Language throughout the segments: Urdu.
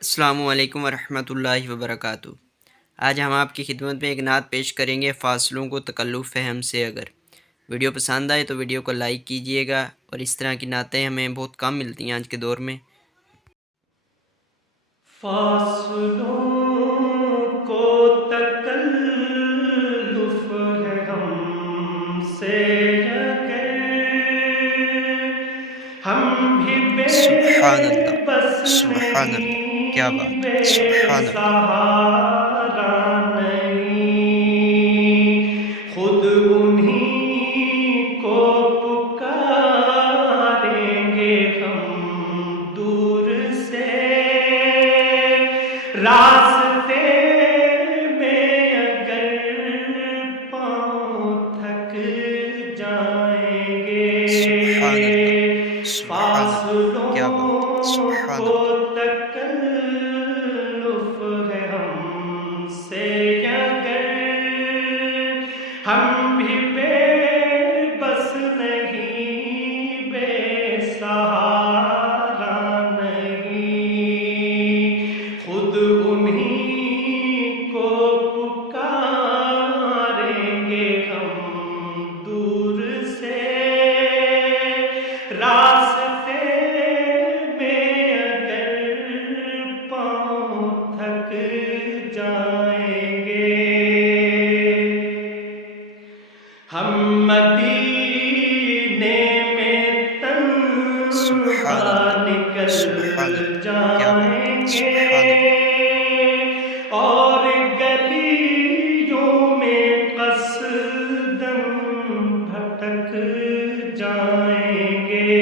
السلام علیکم ورحمۃ اللہ وبرکاتہ۔ آج ہم آپ کی خدمت میں ایک نعت پیش کریں گے، فاصلوں کو تکلف فہم سے۔ اگر ویڈیو پسند آئے تو ویڈیو کو لائک کیجئے گا، اور اس طرح کی نعتیں ہمیں بہت کم ملتی ہیں آج کے دور میں۔ فاصلوں کو تکلف ہے ہم سے اگر ہم بھی بے سبحان اللہ، بس سبحان اللہ، کیا نہیں، بات ہے، بے سبحان اللہ۔ سہارا نہیں، خود انہی کو پکاریں گے ہم دور سے، راستے میں اگر پاؤں تھک جائیں گے، سبحان اللہ، سبحان اللہ، کیا فاصلوں بات ہے، سبحان کو اللہ۔ تکلف ہے ہم سے اگر ہم بھی بے بس نہیں، بے سہارا نہیں، خود انہی کو پکاریں گے ہم دور سے، راستے میں اگر پاؤں تھک جائیں گے، ہم مدینے میں تنہا سبحان اللہ، نکل سبحان اللہ، کیا بات ہے، جائیں گے، سبحان اللہ۔ اور گلیوں میں قصداً بھٹک جائیں گے،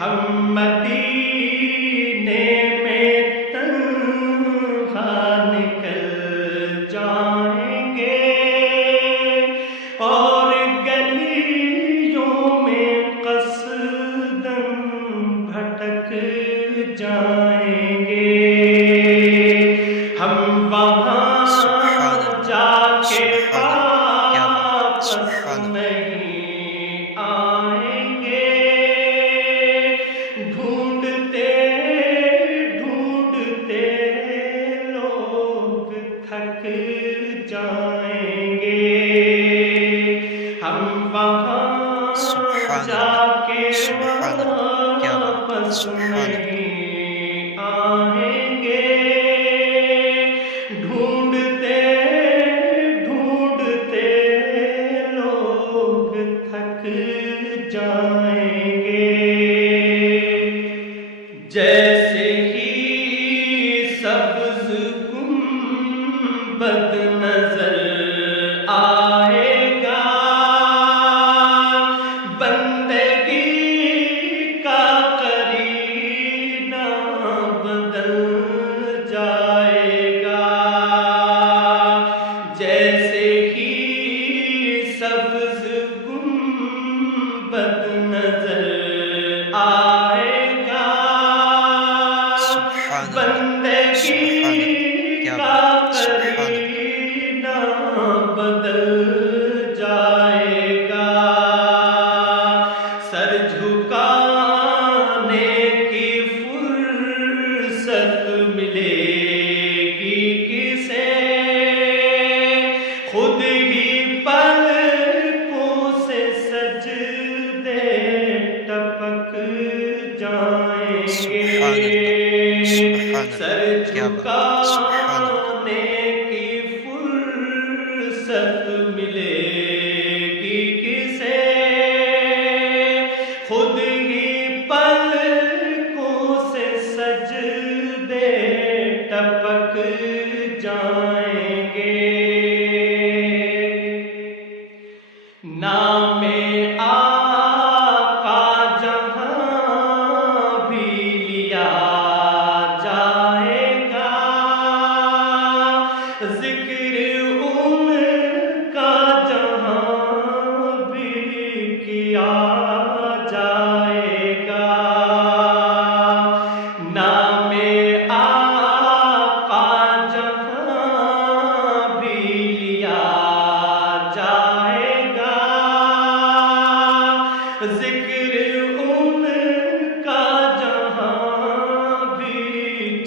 ہم مدینے میں تنہا نکل جائیں گے، اور گلیوں میں قصداً بھٹک جائیں گے، ہم وہاں سبحان اللہ، جا کے سبحان اللہ، کیا بات ہے، واپس سبحان اللہ۔ نہیں آئیں گے، ڈھونڈتے ڈھونڈتے لوگ تھک جائیں گے، ہم وہاں سبحان جا اللہ، کے سبحان اللہ، کیا بات ہے، واپس سبحان اللہ۔ نہیں آئیں گے، ڈھونڈتے ڈھونڈتے لوگ تھک جائیں گے، جیسے ہی سبز گنبد نظر آئے گا، بندگی کا قرینہ بدل جائے گا، جیسے ہی سبز گنبد نظر آئے گا، سبحان اللہ، سبحان اللہ، بندگی کیا کا بات ہے، سبحان اللہ۔ قرینہ بدل جائے گا، سر جھکانے کی فرصت ملے گی کسے، خود ہی پلکوں سے سجدے ٹپک جائیں سبحان گے، اللہ، سبحان سر اللہ، کیا بات ہے، سبحان اللہ۔ جھکانے کی فرصت ملے گی کسے، خود ہی پلکوں سے سجدے ٹپک جائیں گے، نام آقا جہاں بھی لیا جائے گا،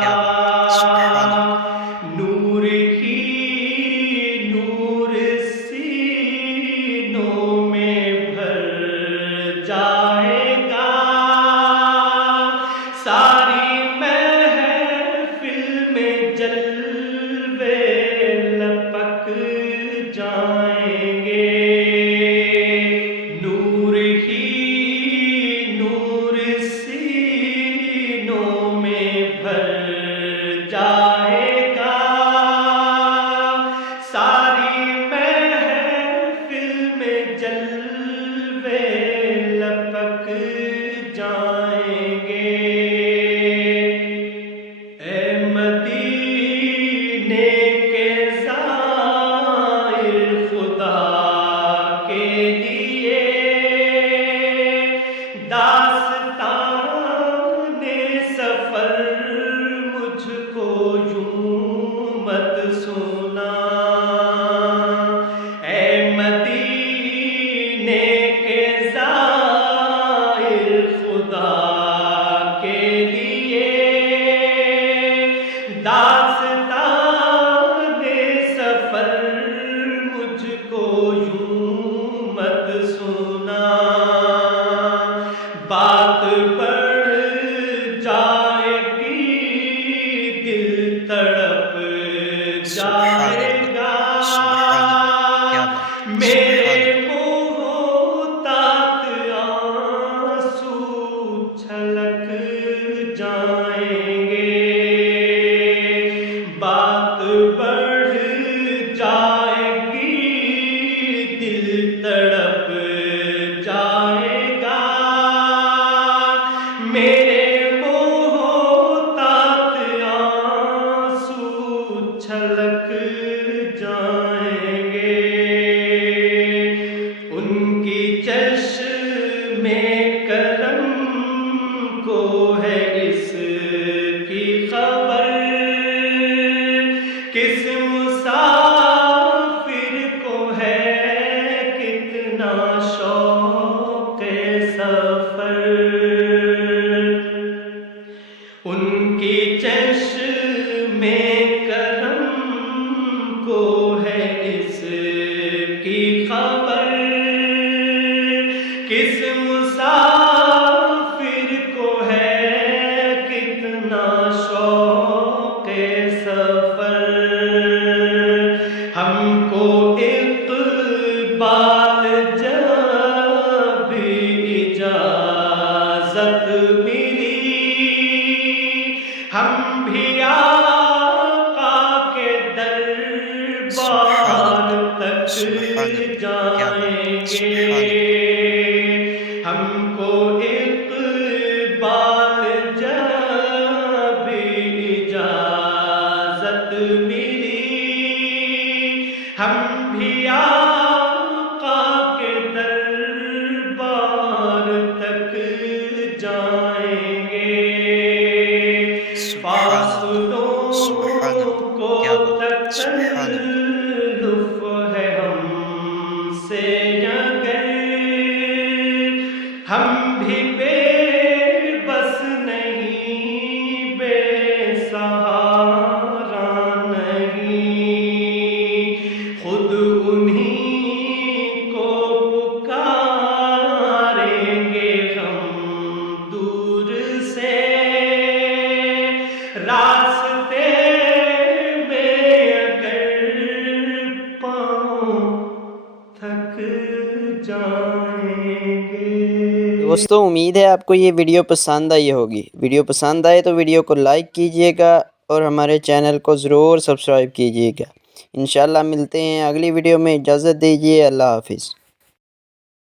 کیا بات، سبحان اللہ، نور ہی نور سینوں میں بھر جائے گا ساری محفل میں جلوے لپک جائیں گے نور ہی نور سینوں میں بھر جائے گا ساری محفل میں جلوے لپک جائیں گے اے مدینے کے زائر خدا کے لیے داستان سفر مجھ کو یوں مت سنا اے مدینے کے زائر خدا کے لیے داستان سفر مجھ کو یوں مت سنا بات بڑھ جائے گی دل تڑپ سبحان جائے اللہ، گا سبحان اللہ، کیا بات، سبحان میرے اللہ، محتاط آنسو چھلک جائیں گے بات بڑھ جائے گی دل تڑپ جائے گا میرے محتاط آنسو چھلک جائیں گے ان کی چشم کرم کو ہے اس کی خبر کس مسافر کو ہے کتنا شوق سفر ان کی چشم کرم کو ہے اس کی خبر کس مسافر کو ہے کتنا شوق سفر ہم کو اقبال جب اجازت ملی ہم بھی آقا کے سبحان دربار اللہ، تک سبحان اللہ، کیا جائیں بات، سبحان گے اللہ، ہم کو اقبال جب اجازت ملی ہم بھی آقا کے دربار تک جائیں گے سبحان اللہ، سبحان اللہ، کو کیا بات، سبحان اللہ، تکلف ہے ہم سے اگر ہم بھی بے بس نہیں بے سہارا نہیں خود انہی کو پکاریں گے ہم دور سے راستے میں اگر پاؤں تھک جائیں گے دوستوں امید ہے آپ کو یہ ویڈیو پسند آئی ہوگی ویڈیو پسند آئے تو ویڈیو کو لائک کیجئے گا اور ہمارے چینل کو ضرور سبسکرائب کیجئے گا انشاءاللہ ملتے ہیں اگلی ویڈیو میں اجازت دیجیے اللہ حافظ